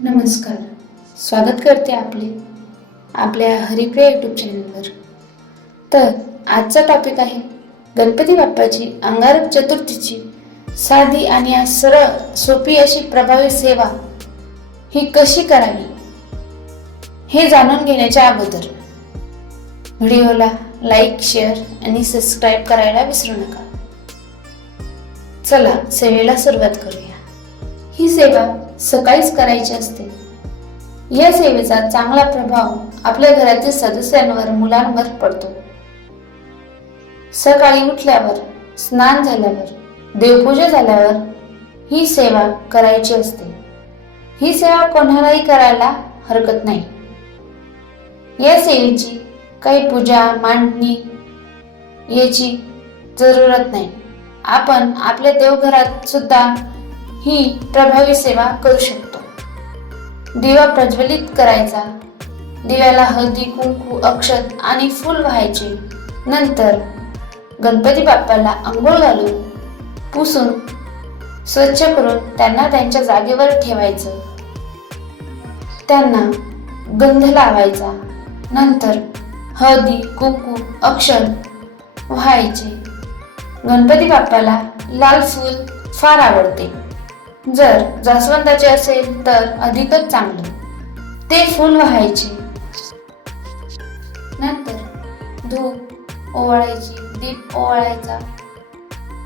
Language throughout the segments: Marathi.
नमस्कार. स्वागत करते आपले आपल्या हरिप्रिया यूट्यूब चॅनलवर तर आजचा टॉपिक आहे गणपती बाप्पाची अंगारक चतुर्थीची साधी आणि सरळ सोपी अशी प्रभावी सेवा ही कशी करावी? हे जाणून घेण्याच्या अगोदर व्हिडिओला लाईक शेअर आणि सबस्क्राईब करायला विसरू नका. चला सेवेला सुरुवात करूया. ही सेवा सकाळीच करायची असते. या सेवेचा चांगला प्रभाव आपल्या घरातील सदस्यांवर मुलांवर पडतो. सकाळी उठल्यावर स्नान झाल्यावर देवपूजा झाल्यावर ही सेवा करायची असते. ही सेवा कोणालाही करायला हरकत नाही. या सेवेची काही पूजा मांडणी याची जरूरत नाही. आपण आपल्या देवघरात सुद्धा ही प्रभावी सेवा करू शकतो. दिवा प्रज्वलित करायचा. दिव्याला हळदी कुंकू अक्षत आणि फूल व्हायचे. नंतर गणपती बाप्पाला आंघोळ घालून पुसून स्वच्छ करून त्यांना त्यांच्या जागेवर ठेवायचं. त्यांना गंध लावायचा. नंतर हळदी कुंकू अक्षर व्हायचे. गणपती बाप्पाला लाल फूल फार आवडते. जर जास्वंदाचे असेल तर अधिकच चांगलं. ते फुल व्हायचे. नंतर धूप ओवाळायची. दीप ओवाळायचा.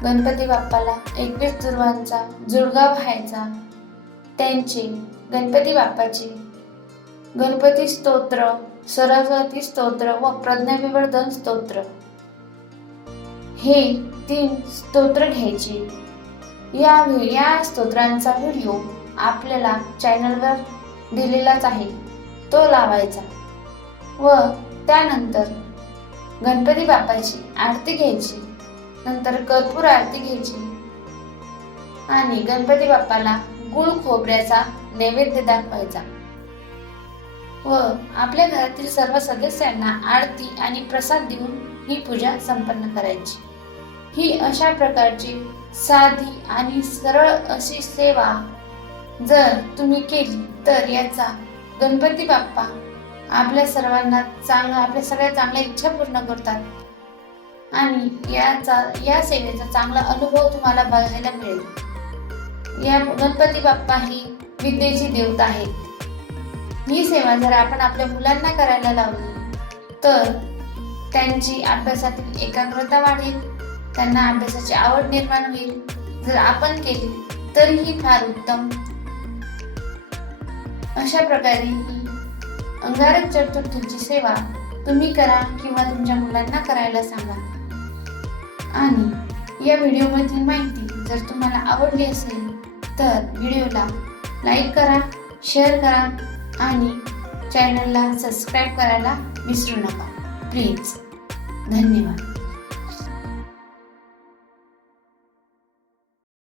गणपती बाप्पाला एकवीस दुर्वांचा जुळगा व्हायचा. त्यांचे गणपती बाप्पाचे गणपती स्तोत्र सरस्वती स्तोत्र व प्रज्ञाविवर्धन स्तोत्र. हे तीन स्तोत्र घ्यायचे. या या स्तोत्रांचा व्हिडिओ आपल्याला चॅनलवर दिलेलाच आहे. तो लावायचा व त्यानंतर गणपती बाप्पाची आरती घ्यायची नंतर कर्पूर आरती घ्यायची आणि गणपती बाप्पाला गुळ खोबऱ्याचा नैवेद्य दाखवायचा व आपल्या घरातील सर्व सदस्यांना आरती आणि प्रसाद देऊन ही पूजा संपन्न करायची. ही अशा प्रकारची साधी आणि सरळ अशी सेवा जर तुम्ही केली तर याचा गणपती बाप्पा आपल्या सर्वांना चांगला आपल्या सगळ्या चांगल्या इच्छा पूर्ण करतात. आणि याचा या सेवेचा चांगला अनुभव तुम्हाला बघायला मिळेल. या गणपती बाप्पा ही विद्येची देवता आहेत. ही सेवा जर आपण आपल्या मुलांना करायला लावली तर त्यांची अभ्यासातील एकाग्रता वाढेल. त्यांना अभ्यासाची आवड निर्माण होईल. जर आपण केली तर ही फार उत्तम. अशा प्रकारे ही अंगारक चतुर्थीची सेवा तुम्ही करा किंवा तुमच्या मुलांना करायला सांगा. आणि या व्हिडिओमधील माहिती जर तुम्हाला आवडली असेल तर व्हिडिओला लाईक करा शेअर करा आणि चॅनलला सबस्क्राईब करायला विसरू नका. प्लीज धन्यवाद.